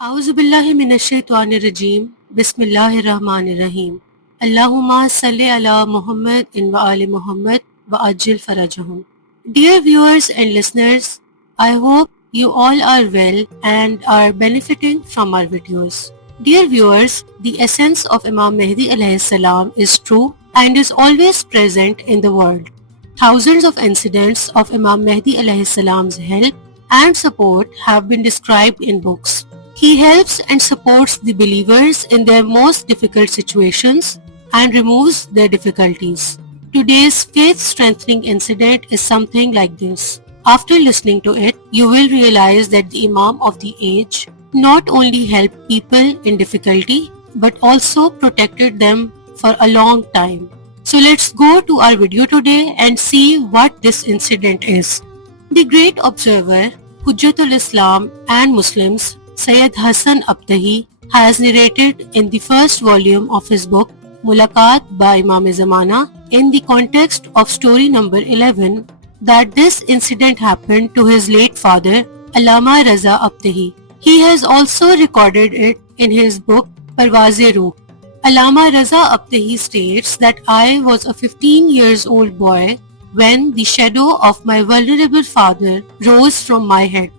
Auzubillahi minash-shaytanir-rajim. Bismillahir-rahmanir-rahim. Allahumma salli ala Muhammad wa ali Muhammad wa ajil farajahum. Dear viewers and listeners, I hope you all are well and are benefiting from our videos. Dear viewers, the essence of Imam Mahdi alayhi salam is true and is always present in the world. Thousands of incidents of Imam Mahdi alayhi salam's help and support have been described in books. He helps and supports the believers in their most difficult situations and removes their difficulties. Today's faith-strengthening incident is something like this. After listening to it, you will realize that the Imam of the age not only helped people in difficulty but also protected them for a long time. So let's go to our video today and see what this incident is. The great observer, Hujjatul Islam and Muslims, Sayyid Hassan Abtahi has narrated in the first volume of his book Mulaqat by Imam Zamana in the context of story number 11 that this incident happened to his late father Allama Raza Abtahi. He has also recorded it in his book Parwaz-e-Ruh. Allama Raza Abtahi states that I was a 15 years old boy when the shadow of my vulnerable father rose from my head.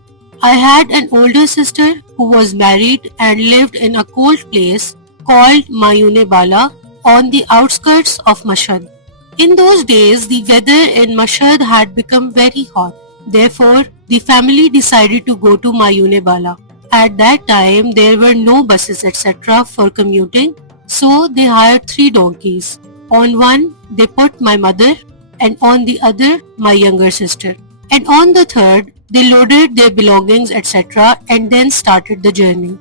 I had an older sister who was married and lived in a cold place called Mayune Bala on the outskirts of Mashhad. In those days, the weather in Mashhad had become very hot. Therefore, the family decided to go to Mayune Bala. At that time, there were no buses etc. for commuting, so they hired 3 donkeys. On one, they put my mother, and on the other, my younger sister. And on the third, they loaded their belongings etc. and then started the journey.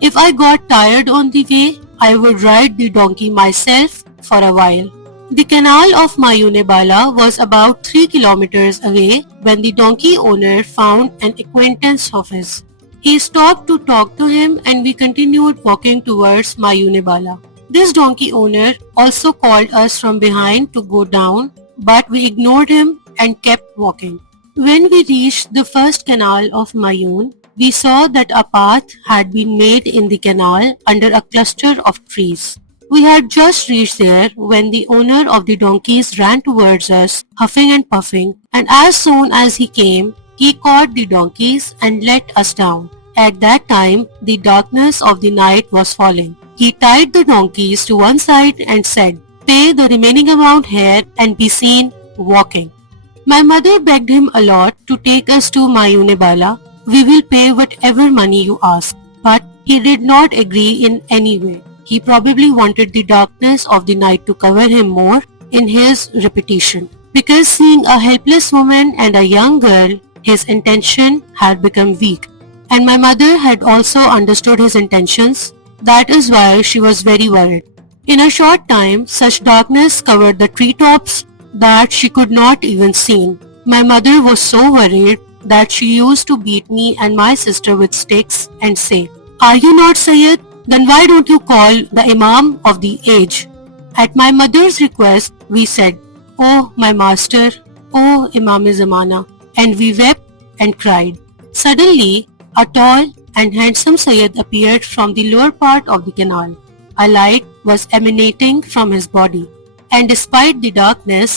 If I got tired on the way, I would ride the donkey myself for a while. The canal of Mayune Bala was about 3 kilometers away when the donkey owner found an acquaintance of his. He stopped to talk to him and we continued walking towards Mayune Bala. This donkey owner also called us from behind to go down, but we ignored him and kept walking. When we reached the first canal of Mayun, we saw that a path had been made in the canal under a cluster of trees. We had just reached there when the owner of the donkeys ran towards us, huffing and puffing, and as soon as he came, he caught the donkeys and let us down. At that time, the darkness of the night was falling. He tied the donkeys to one side and said, "Pay the remaining amount here and be seen walking." My mother begged him a lot to take us to Mayune Bala. "We will pay whatever money you ask." But he did not agree in any way. He probably wanted the darkness of the night to cover him more in his repetition. Because seeing a helpless woman and a young girl, his intention had become weak. And my mother had also understood his intentions. That is why she was very worried. In a short time, such darkness covered the treetops that she could not even see. My mother was so worried that she used to beat me and my sister with sticks and say, "Are you not Sayyid? Then why don't you call the Imam of the age?" At my mother's request, we said, "Oh my master, oh Imam Zamana," and we wept and cried. Suddenly, a tall and handsome Sayyid appeared from the lower part of the canal. A light was emanating from his body, and despite the darkness,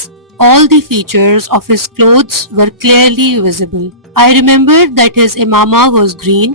all the features of his clothes were clearly visible. I remembered that his imama was green,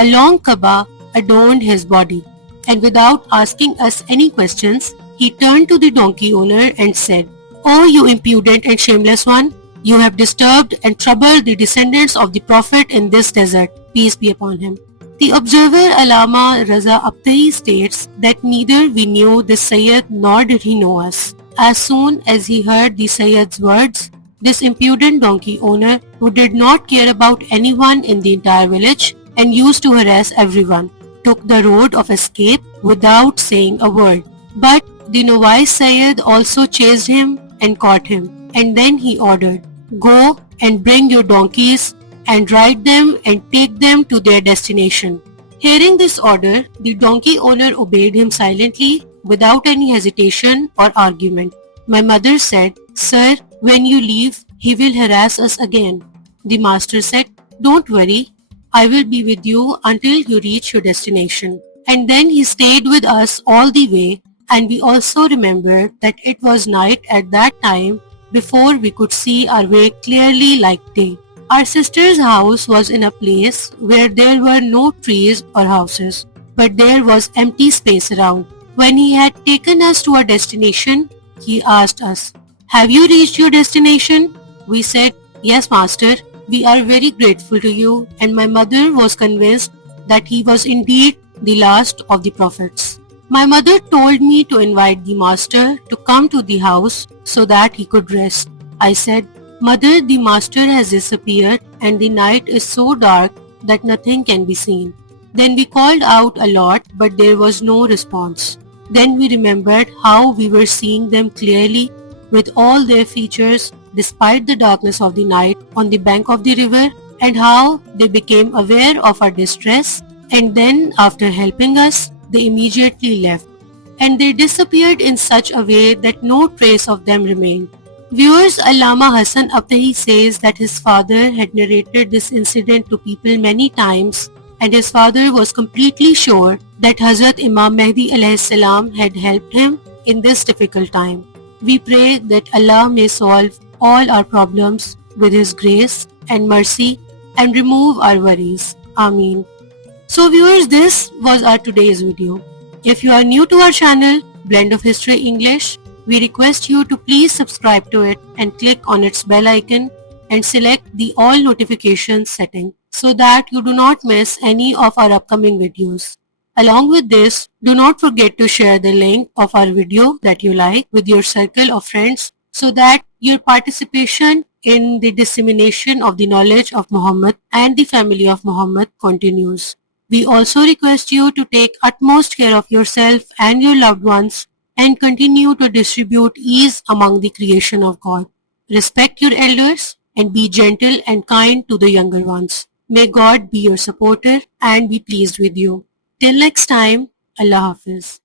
a long kaba adorned his body, and without asking us any questions, he turned to the donkey owner and said, "Oh you impudent and shameless one, you have disturbed and troubled the descendants of the Prophet in this desert, peace be upon him." The observer Allama Raza Abtahi states that neither we knew this Sayyid nor did he know us. As soon as he heard the Sayyid's words, this impudent donkey owner, who did not care about anyone in the entire village and used to harass everyone, took the road of escape without saying a word. But the novice Sayyid also chased him and caught him, and then he ordered, "Go and bring your donkeys and ride them and take them to their destination." Hearing this order, the donkey owner obeyed him silently without any hesitation or argument. My mother said, "Sir, when you leave, he will harass us again." The master said, "Don't worry, I will be with you until you reach your destination. And then he stayed with us all the way, and we also remembered that it was night at that time before we could see our way clearly like day. Our sister's house was in a place where there were no trees or houses, but there was empty space around. When he had taken us to our destination, he asked us, "Have you reached your destination?" We said, "Yes, Master. We are very grateful to you," and my mother was convinced that he was indeed the last of the prophets. My mother told me to invite the master to come to the house so that he could rest. I said, "Mother, the master has disappeared and the night is so dark that nothing can be seen." Then we called out a lot, but there was no response. Then we remembered how we were seeing them clearly with all their features despite the darkness of the night on the bank of the river, and how they became aware of our distress, and then after helping us, they immediately left. And they disappeared in such a way that no trace of them remained. Viewers, Allama Hassan Abtahi says that his father had narrated this incident to people many times, and his father was completely sure that Hazrat Imam Mahdi alayhi salam had helped him in this difficult time. We pray that Allah may solve all our problems with His grace and mercy and remove our worries. Ameen. So viewers, this was our today's video. If you are new to our channel, Blend of History English, we request you to please subscribe to it and click on its bell icon and select the all notifications setting so that you do not miss any of our upcoming videos. Along with this, do not forget to share the link of our video that you like with your circle of friends so that your participation in the dissemination of the knowledge of Muhammad and the family of Muhammad continues. We also request you to take utmost care of yourself and your loved ones and continue to distribute ease among the creation of God. Respect your elders and be gentle and kind to the younger ones. May God be your supporter and be pleased with you. Till next time, Allah Hafiz.